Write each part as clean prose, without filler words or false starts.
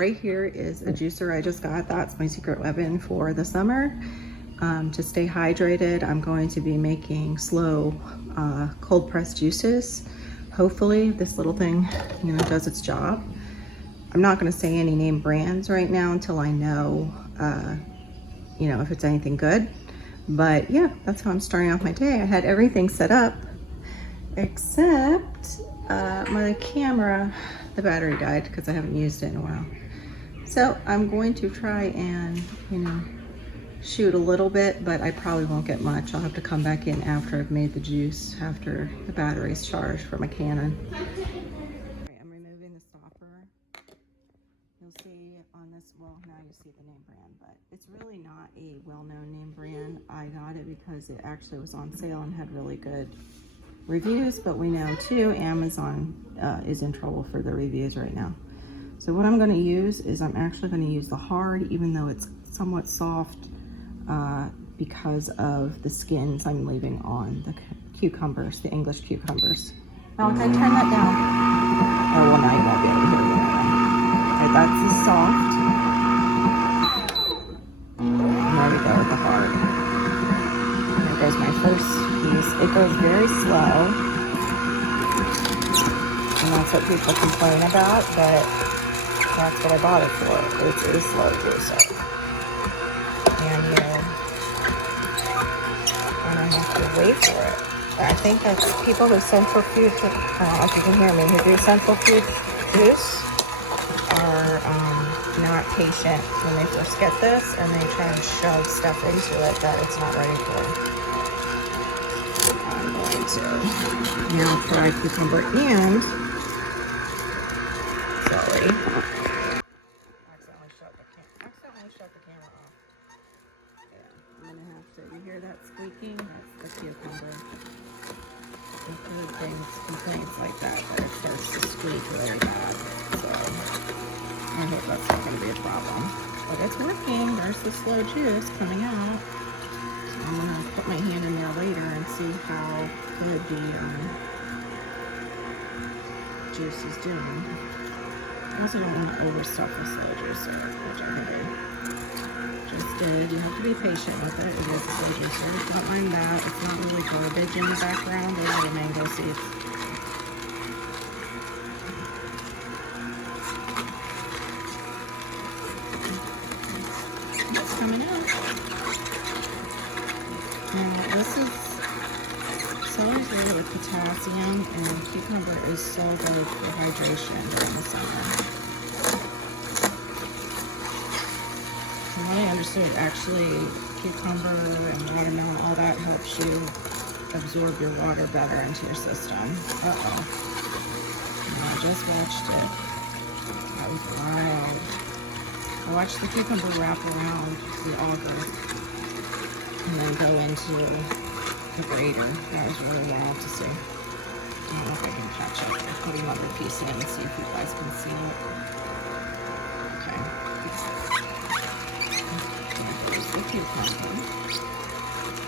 right here is a juicer I just got. That's my secret weapon for the summer. To stay hydrated, I'm going to be making slow cold pressed juices. Hopefully this little thing, you know, does its job. I'm not going to say any name brands right now until I know, you know, if it's anything good. But yeah, that's how I'm starting off my day. I had everything set up except my camera. The battery died because I haven't used it in a while. So I'm going to try and, you know, shoot a little bit, but I probably won't get much. I'll have to come back in after I've made the juice, after the battery's charged for my Canon. I'm removing the stopper. You'll see on this, well, now you see the name brand, but it's really not a well-known name brand. I got it because it actually was on sale and had really good reviews, but we know too Amazon is in trouble for the reviews right now. So what I'm going to use is I'm actually going to use the hard, even though it's somewhat soft, because of the skins I'm leaving on the cucumbers, the English cucumbers. Now, can I turn that down? Oh, well, now you won't be able to hear me. Okay, that's the soft. And there we go with the hard. There goes my first piece. It goes very slow. And that's what people complain about, but that's what I bought it for. It's a slow juicer. And you don't have to wait for it. I think that's people who centrifuge, I don't know if you can hear me, who do centrifuge juice are not patient when they first get this, and they try and shove stuff into it that it's not ready for. I'm going to now try cucumber and celery. Accidentally shut the camera off. Yeah, I'm gonna have to, you hear that squeaking? That's the cucumber. I've heard complaints like that it starts to squeak really bad. So I hope that's not gonna be a problem. But it's working. There's the slow juice coming out. So I'm gonna put my hand in there later and see how good the juice is doing. I also don't want to overstuff the slow juicer, which I think I just did. You have to be patient with it. It is a slow juicer. Don't mind that. It's not really garbage in the background. Those are the mango seeds. It's coming out. Now this is celery's loaded with potassium, and cucumber is so good for hydration during the summer. From what I understood, actually, cucumber and watermelon, all that helps you absorb your water better into your system. Uh-oh. I just watched it. That was wild. I watched the cucumber wrap around the auger and then go into the grater. That was really wild to see. I don't know if I can catch up. I'll put another piece in and see if you guys can see it. Okay. There's the cucumber.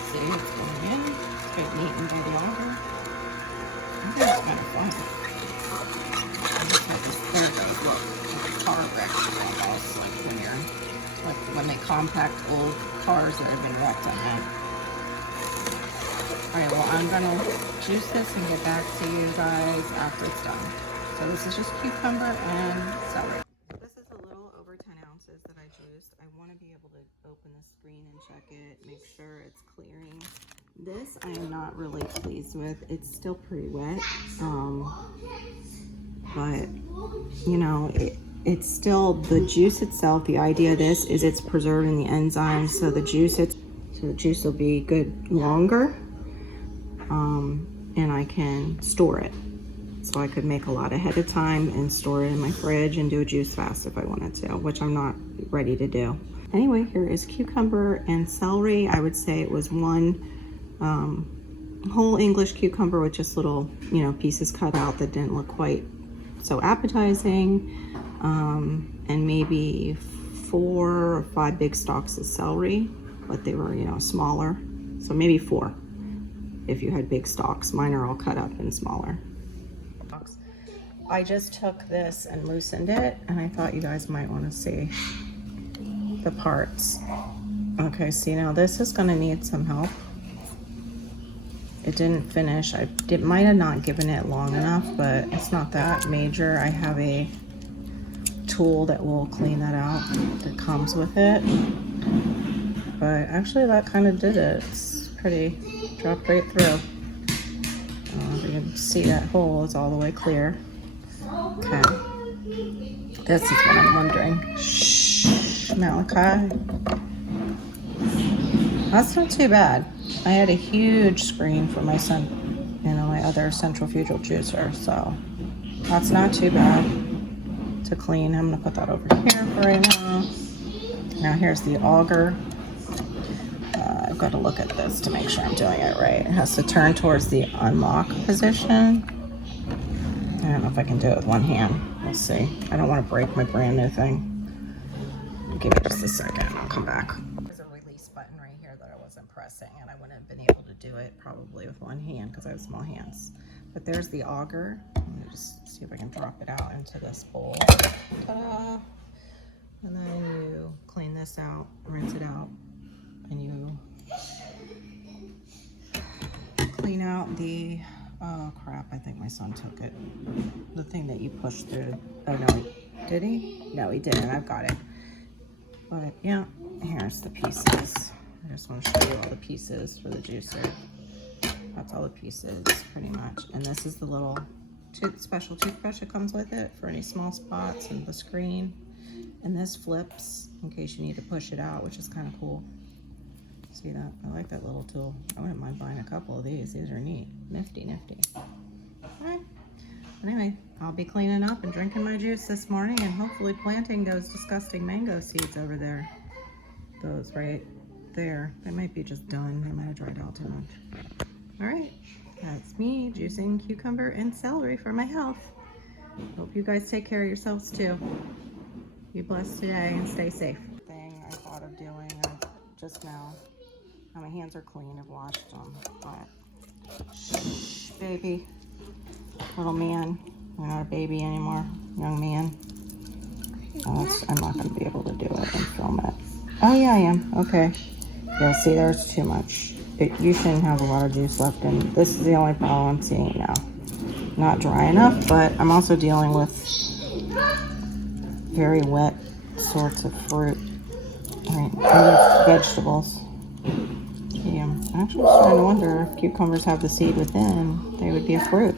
See, it's going in. It's getting eaten by the auger. I think it's kind of fun. I just had this, there it goes, look. Like a car wreck almost. Like when they compact old cars that have been wrecked on that. Alright, well, I'm gonna juice this and get back to you guys after it's done. So this is just cucumber and celery. This is a little over 10 ounces that I juiced. I want to be able to open the screen and check it, make sure it's clearing. This I am not really pleased with. It's still pretty wet, but you know, it's still the juice itself. The idea of this is it's preserving the enzymes, so the juice will be good longer. And I can store it. So I could make a lot ahead of time and store it in my fridge and do a juice fast if I wanted to, which I'm not ready to do. Anyway, here is cucumber and celery. I would say it was one whole English cucumber with just little, you know, pieces cut out that didn't look quite so appetizing. And maybe 4 or 5 big stalks of celery, but they were, you know, smaller. So maybe 4. If you had big stalks. Mine are all cut up and smaller. I just took this and loosened it, and I thought you guys might want to see the parts. Okay, see, now this is going to need some help. It didn't finish. Might have not given it long enough, but it's not that major. I have a tool that will clean that out that comes with it. But actually that kind of did it. It's pretty, dropped right through. You can see that hole is all the way clear. Okay. This is what I'm wondering. Shh, Malachi. That's not too bad. I had a huge screen for my my other centrifugal juicer, so that's not too bad to clean. I'm gonna put that over here for right now. Now here's the auger. I've got to look at this to make sure I'm doing it right. It has to turn towards the unlock position. I don't know if I can do it with one hand. We'll see. I don't want to break my brand new thing. Give me just a second. I'll come back. There's a release button right here that I wasn't pressing, and I wouldn't have been able to do it probably with one hand because I have small hands. But there's the auger. Let me just see if I can drop it out into this bowl. Ta-da! And then you clean this out, rinse it out, and you clean out the, oh crap, I think my son took it. The thing that you push through. Oh no, did he? No, he didn't. I've got it. But yeah, here's the pieces. I just want to show you all the pieces for the juicer. That's all the pieces, pretty much. And this is the little special toothbrush that comes with it for any small spots and the screen. And this flips in case you need to push it out, which is kind of cool. See that? I like that little tool. I wouldn't mind buying a couple of these. These are neat. Nifty, nifty. All right. Anyway, I'll be cleaning up and drinking my juice this morning and hopefully planting those disgusting mango seeds over there. Those right there. They might be just done. They might have dried out too much. All right. That's me juicing cucumber and celery for my health. Hope you guys take care of yourselves too. Be blessed today and stay safe. Thing I thought of doing just now. My hands are clean. I've washed them. But shh, baby. Little man. You're not a baby anymore. Young man. I'm not going to be able to do it and film it. Oh, yeah, I am. Okay. Yeah, see, there's too much. You shouldn't have a lot of juice left in. This is the only problem I'm seeing now. Not dry enough, but I'm also dealing with very wet sorts of fruit. And vegetables. Yeah, I'm actually starting to wonder if cucumbers have the seed within, they would be a fruit.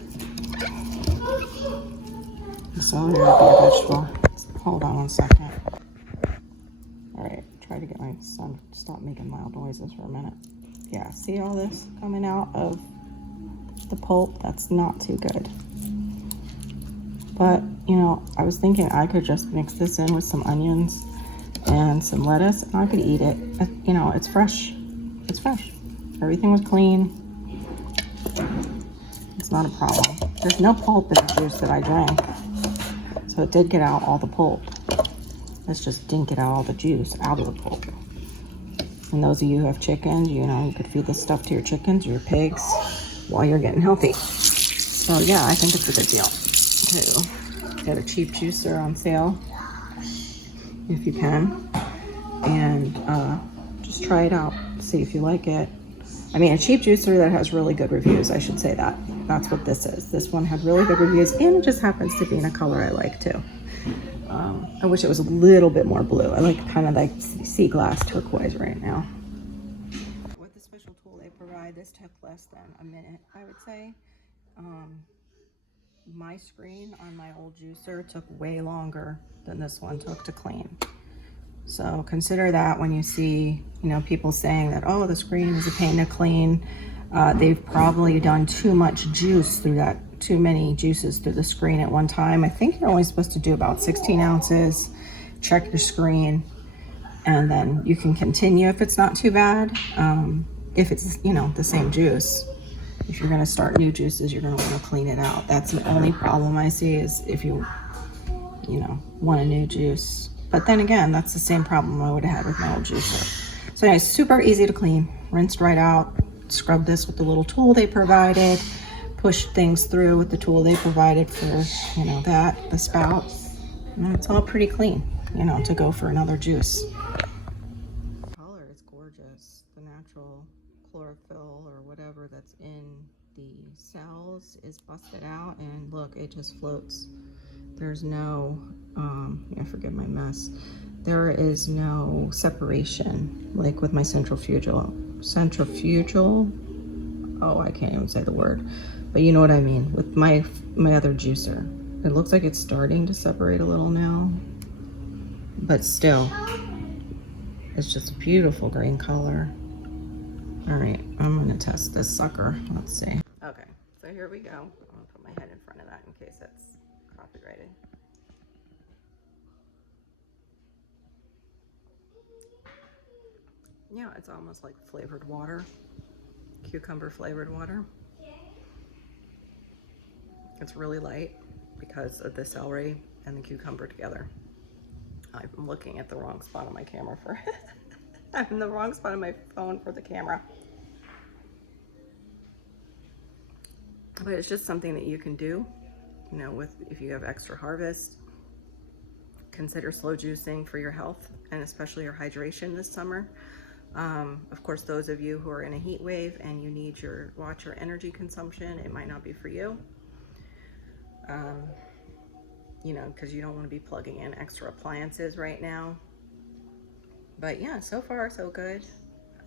Celery would be a vegetable. Hold on one second. Alright, try to get my son to stop making loud noises for a minute. Yeah, see all this coming out of the pulp? That's not too good. But, you know, I was thinking I could just mix this in with some onions and some lettuce, and I could eat it. You know, it's fresh. It's fresh. Everything was clean. It's not a problem. There's no pulp in the juice that I drank. So it did get out all the pulp. Let's just didn't get out all the juice out of the pulp. And those of you who have chickens, you know, you could feed this stuff to your chickens or your pigs while you're getting healthy. So yeah, I think it's a good deal to get a cheap juicer on sale if you can. And just try it out. See if you like it. I mean, a cheap juicer that has really good reviews, I should say that. That's what this is. This one had really good reviews, and it just happens to be in a color I like too. I wish it was a little bit more blue. I like kind of like sea glass turquoise right now. With the special tool they provide, this took less than a minute, I would say. My screen on my old juicer took way longer than this one took to clean. So consider that when you see, you know, people saying that, oh, the screen is a pain to clean. They've probably done too much juice through that, too many juices through the screen at one time. I think you're only supposed to do about 16 ounces. Check your screen, and then you can continue if it's not too bad. If it's, you know, the same juice. If you're gonna start new juices, you're gonna wanna clean it out. That's the only problem I see is if you know, want a new juice. But then again, that's the same problem I would have had with my old juicer. So anyway, super easy to clean. Rinsed right out. Scrub this with the little tool they provided. push things through with the tool they provided for, you know, the spout. And it's all pretty clean, you know, to go for another juice. Color is gorgeous. The natural chlorophyll or whatever that's in the cells is busted out, and look, it just floats. There's no, I forget my mess. There is no separation, like with my centrifugal, oh, I can't even say the word, but you know what I mean. With my other juicer, it looks like it's starting to separate a little now, but still, it's just a beautiful green color. All right, I'm gonna test this sucker. Let's see. Okay, so here we go. I'm gonna put my head in front of that in case that's copyrighted. Yeah, it's almost like flavored water, cucumber flavored water. It's really light because of the celery and the cucumber together. I'm looking at the wrong spot on my camera for I'm in the wrong spot on my phone for the camera. But it's just something that you can do, you know, with if you have extra harvest. Consider slow juicing for your health and especially your hydration this summer. Of course, those of you who are in a heat wave and you need watch your energy consumption, it might not be for you. You know, because you don't want to be plugging in extra appliances right now. But yeah, so far so good.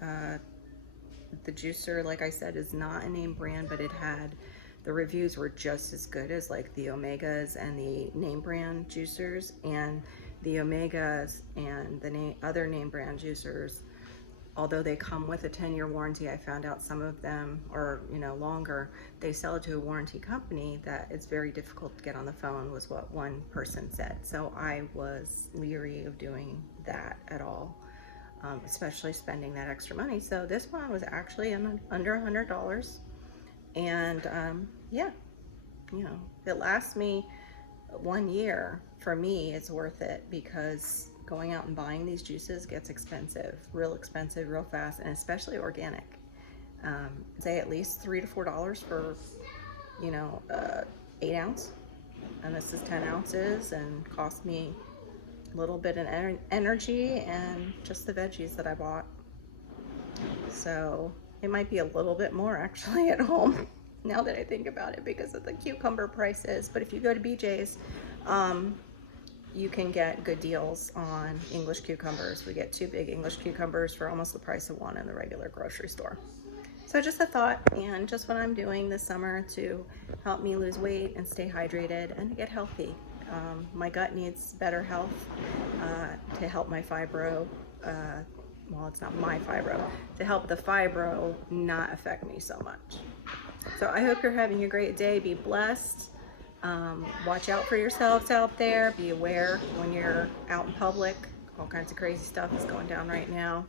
The juicer, like I said, is not a name brand, but the reviews were just as good as like the Omegas and the name brand juicers, and the Omegas and the other name brand juicers, although they come with a 10-year warranty, I found out some of them, or you know, longer, they sell it to a warranty company that it's very difficult to get on the phone, was what one person said. So I was leery of doing that at all, especially spending that extra money. So this one was actually under $100, and yeah, you know, if it lasts me 1 year, for me it's worth it, because going out and buying these juices gets expensive, real fast, and especially organic. Say at least $3 to $4 for, you know, 8 ounce, and this is 10 ounces and cost me a little bit of energy and just the veggies that I bought. So it might be a little bit more actually at home now that I think about it, because of the cucumber prices. But if you go to BJ's, you can get good deals on English cucumbers. We get 2 big English cucumbers for almost the price of one in the regular grocery store. So just a thought, and just what I'm doing this summer to help me lose weight and stay hydrated and get healthy. My gut needs better health to help my fibro, well, it's not my fibro, to help the fibro not affect me so much. So I hope you're having a great day. Be blessed. Watch out for yourselves out there. Be aware when you're out in public. All kinds of crazy stuff is going down right now.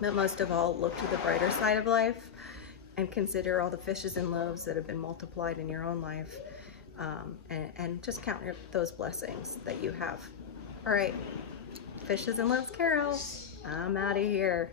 But most of all, look to the brighter side of life and consider all the fishes and loaves that have been multiplied in your own life, and just count those blessings that you have. All right, fishes and loaves, Carol. I'm out of here.